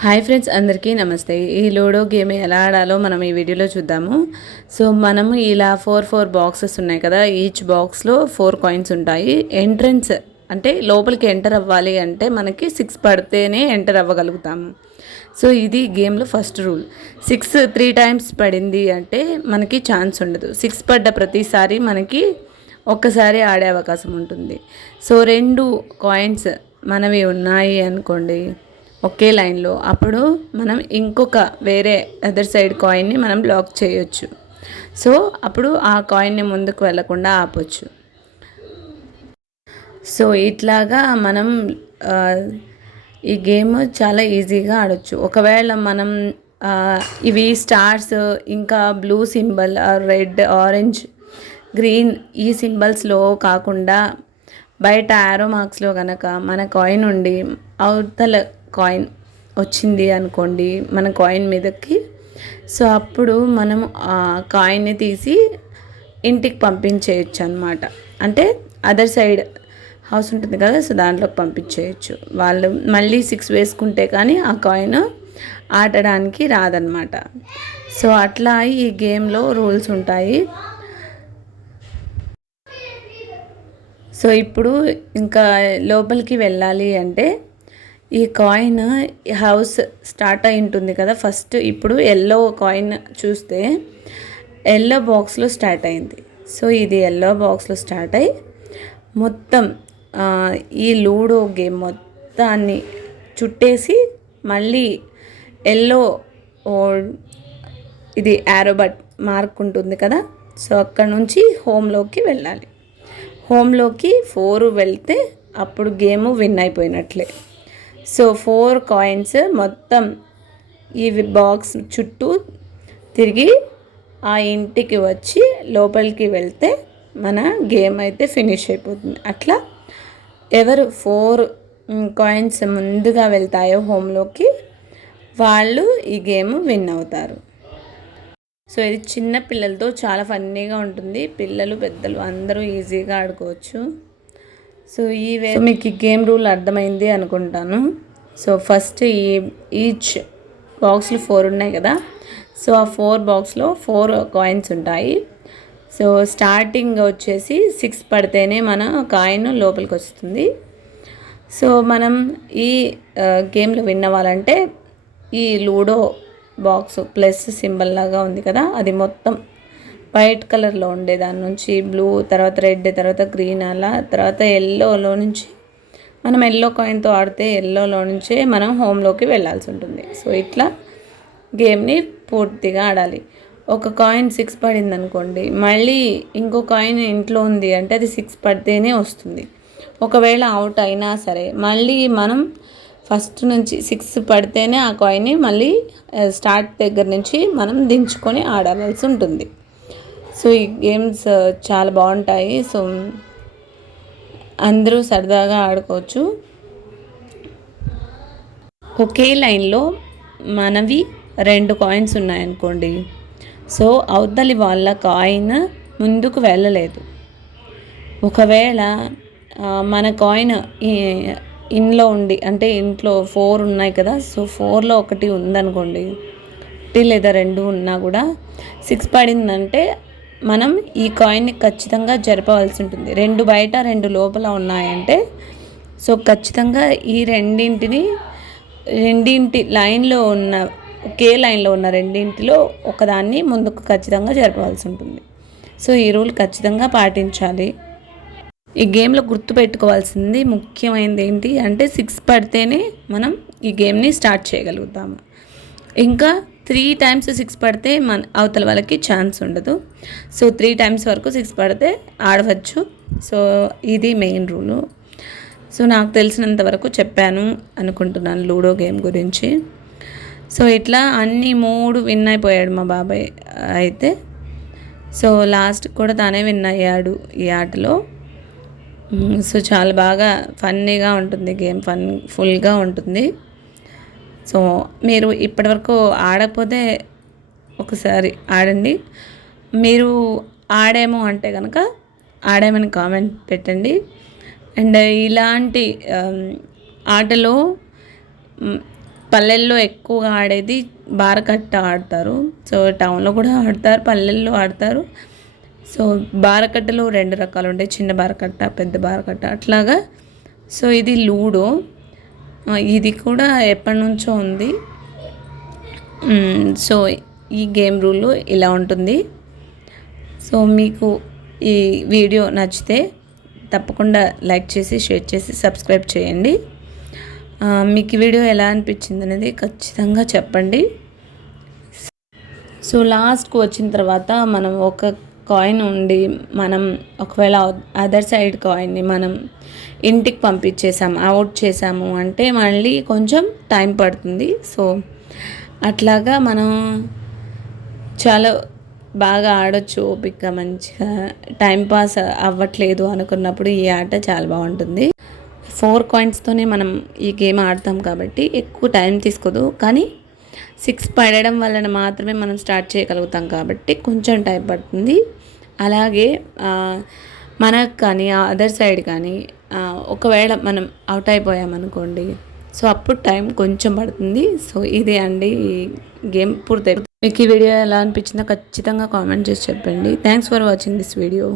Hi friends, అందరికీ నమస్తే. ఈ లూడో గేమ్ ఎలా ఆడాలో మనం ఈ వీడియోలో చూద్దాము. సో మనము ఇలా ఫోర్ బాక్సెస్ ఉన్నాయి కదా, ఈచ్ బాక్స్లో 4 కాయిన్స్ ఉంటాయి. ఎంట్రన్స్ అంటే లోపలికి ఎంటర్ అవ్వాలి అంటే మనకి 6 పడితేనే ఎంటర్ అవ్వగలుగుతాము. సో ఇది గేమ్లో ఫస్ట్ రూల్. 6 3 టైమ్స్ పడింది అంటే మనకి ఛాన్స్ ఉండదు. 6 పడ్డ ప్రతిసారి మనకి ఒక్కసారి ఆడే అవకాశం ఉంటుంది. సో 2 కాయిన్స్ మనవి ఉన్నాయి అనుకోండి ఒకే లైన్లో, అప్పుడు మనం ఇంకొక వేరే అదర్ సైడ్ కాయిన్ని మనం బ్లాక్ చేయొచ్చు. సో అప్పుడు ఆ కాయిన్ని ముందుకు వెళ్ళకుండా ఆపొచ్చు. సో ఇట్లాగా మనం ఈ గేమ్ చాలా ఈజీగా ఆడొచ్చు. ఒకవేళ మనం ఇవి స్టార్స్ ఇంకా blue symbol, red, orange, green ఈ సింబల్స్లో కాకుండా బయట యారో మార్క్స్లో కనుక మన కాయిన్ ఉండి అవతల కాయిన్ వచ్చింది అనుకోండి మన కాయిన్ మీదకి, సో అప్పుడు మనం ఆ కాయిన్ని తీసి ఇంటికి పంపించేయచ్చు అనమాట. అంటే అదర్ సైడ్ హౌస్ ఉంటుంది కదా, సో దాంట్లోకి పంపించేయచ్చు. వాళ్ళు మళ్ళీ 6 వేసుకుంటే కానీ ఆ కాయిన్ ఆడడానికి రాదనమాట. సో అట్లా ఈ గేమ్లో రూల్స్ ఉంటాయి. సో ఇప్పుడు ఇంకా లోపలికి వెళ్ళాలి అంటే ఈ కాయిన్ హౌస్ స్టార్ట్ అయి ఉంటుంది కదా ఫస్ట్. ఇప్పుడు ఎల్లో కాయిన్ చూస్తే ఎల్లో బాక్స్లో స్టార్ట్ అయింది. సో ఇది ఎల్లో బాక్స్లో స్టార్ట్ అయ్యి మొత్తం ఈ లూడో గేమ్ మొత్తాన్ని చుట్టేసి మళ్ళీ ఎల్లో ఇది యారో బట్ మార్క్ ఉంటుంది కదా, సో అక్కడ నుంచి హోమ్లోకి వెళ్ళాలి. హోమ్లోకి 4 వెళ్తే అప్పుడు గేమ్ విన్ అయిపోయినట్లే. సో 4 కాయిన్స్ మొత్తం ఈ బాక్స్ చుట్టూ తిరిగి ఆ ఇంటికి వచ్చి లోపలికి వెళ్తే మన గేమ్ అయితే ఫినిష్ అయిపోతుంది. అట్లా ఎవరు 4 కాయిన్స్ ముందుగా వెళ్తాయో హోమ్లోకి వాళ్ళు ఈ గేమ్ విన్ అవుతారు. సో ఇది చిన్న పిల్లలతో చాలా ఫన్నీగా ఉంటుంది. పిల్లలు పెద్దలు అందరూ ఈజీగా ఆడుకోవచ్చు. సో మీకు ఈ గేమ్ రూల్ అర్థమైంది అనుకుంటాను. సో ఫస్ట్ ఈచ్ బాక్స్లో 4 ఉన్నాయి కదా, సో ఆ 4 బాక్స్లో 4 కాయిన్స్ ఉంటాయి. సో స్టార్టింగ్ వచ్చేసి 6 పడితేనే మన కాయిన్ లోపలికి వస్తుంది. సో మనం ఈ గేమ్లో విన్ అవ్వాలంటే ఈ లూడో బాక్స్ ప్లస్ సింబల్ లాగా ఉంది కదా, అది మొత్తం వైట్ కలర్లో ఉండే దాని నుంచి బ్లూ, తర్వాత రెడ్, తర్వాత గ్రీన్, అలా తర్వాత ఎల్లోలో నుంచి మనం ఎల్లో కాయిన్తో ఆడితే ఎల్లోలో నుంచే మనం హోమ్లోకి వెళ్ళాల్సి ఉంటుంది. సో ఇట్లా గేమ్ని పూర్తిగా ఆడాలి. ఒక కాయిన్ 6 పడింది అనుకోండి, మళ్ళీ ఇంకో కాయిన్ ఇంట్లో ఉంది అంటే అది 6 పడితేనే వస్తుంది. ఒకవేళ అవుట్ అయినా సరే మళ్ళీ మనం ఫస్ట్ నుంచి 6 పడితేనే ఆ కాయిన్ని మళ్ళీ స్టార్ట్ దగ్గర నుంచి మనం దించుకొని ఆడాల్సి ఉంటుంది. సో ఈ గేమ్స్ చాలా బాగుంటాయి. సో అందరూ సరదాగా ఆడుకోవచ్చు. ఒకే లైన్లో మనవి 2 కాయిన్స్ ఉన్నాయనుకోండి, సో అవతలి వాళ్ళ కాయిన్ ముందుకు వెళ్ళలేదు. ఒకవేళ మన కాయిన్ ఇంట్లో ఉండి అంటే ఇంట్లో 4 ఉన్నాయి కదా, సో 4లో ఒకటి ఉందనుకోండి, ఒకటి లేదా 2 ఉన్నా కూడా 6 పడిందంటే మనం ఈ కాయిన్ని ఖచ్చితంగా జరపవలసి ఉంటుంది. 2 బయట 2 లోపల ఉన్నాయంటే సో ఖచ్చితంగా ఈ రెండింటి లైన్లో ఉన్న ఒకే లైన్లో ఉన్న రెండింటిలో ఒకదాన్ని ముందుకు ఖచ్చితంగా జరపవలసి ఉంటుంది. సో ఈ రూల్ ఖచ్చితంగా పాటించాలి. ఈ గేమ్లో గుర్తుపెట్టుకోవాల్సింది ముఖ్యమైనది ఏంటి అంటే 6 పడితేనే మనం ఈ గేమ్ని స్టార్ట్ చేయగలుగుతాము. ఇంకా 3 టైమ్స్ 6 పడితే మన అవతల వాళ్ళకి ఛాన్స్ ఉండదు. సో 3 టైమ్స్ వరకు 6 పడితే ఆడవచ్చు. సో ఇది మెయిన్ రూలు. సో నాకు తెలిసినంత వరకు చెప్పాను అనుకుంటున్నాను లూడో గేమ్ గురించి. సో ఇట్లా అన్ని 3 విన్ అయిపోయాడు మా బాబాయ్ అయితే. సో లాస్ట్ కూడా తానే విన్ అయ్యాడు ఈ ఆటలో. సో చాలా బాగా ఫన్నీగా ఉంటుంది గేమ్, ఫుల్గా ఉంటుంది. సో మీరు ఇప్పటివరకు ఆడకపోతే ఒకసారి ఆడండి. మీరు ఆడాము అంటే కనుక ఆడామని కామెంట్ పెట్టండి. అండ్ ఇలాంటి ఆటలో పల్లెల్లో ఎక్కువగా ఆడేది బారకట్ట ఆడతారు. సో టౌన్లో కూడా ఆడతారు, పల్లెల్లో ఆడతారు. సో బారకట్టలో 2 రకాలు ఉంటాయి, చిన్న బారకట్ట, పెద్ద బారకట్ట అట్లాగా. సో ఇది లూడో, ఇది కూడా ఎప్పటి నుంచో ఉంది. సో ఈ గేమ్ రూల్ ఇలా ఉంటుంది. సో మీకు ఈ వీడియో నచ్చితే తప్పకుండా లైక్ చేసి, షేర్ చేసి, సబ్స్క్రైబ్ చేయండి. మీకు ఈ వీడియో ఎలా అనిపించింది అనేది ఖచ్చితంగా చెప్పండి. సో లాస్ట్కి వచ్చిన తర్వాత మనం ఒక కాయిన్ ఉండి మనం ఒకవేళ అదర్ సైడ్ కాయిన్ని మనం ఇంటికి పంపించేసాము, అవుట్ చేసాము అంటే మళ్ళీ కొంచెం టైం పడుతుంది. సో అట్లాగా మనం చాలా బాగా ఆడొచ్చు ఓపిక, మంచిగా టైంపాస్ అవ్వట్లేదు అనుకున్నప్పుడు ఈ ఆట చాలా బాగుంటుంది. 4 కాయిన్స్తోనే మనం ఈ గేమ్ ఆడతాం కాబట్టి ఎక్కువ టైం తీసుకోదు, కానీ 6 పడడం వలన మాత్రమే మనం స్టార్ట్ చేయగలుగుతాం కాబట్టి కొంచెం టైం పడుతుంది. అలాగే మనకు కానీ అదర్ సైడ్ కానీ ఒకవేళ మనం అవుట్ అయిపోయామనుకోండి, సో అప్పుడు టైం కొంచెం పడుతుంది. సో ఇదే అండి ఈ గేమ్ పూర్తి. మీకు ఈ వీడియో ఎలా అనిపించిందో ఖచ్చితంగా కామెంట్ చేసి చెప్పండి. Thanks for watching this video.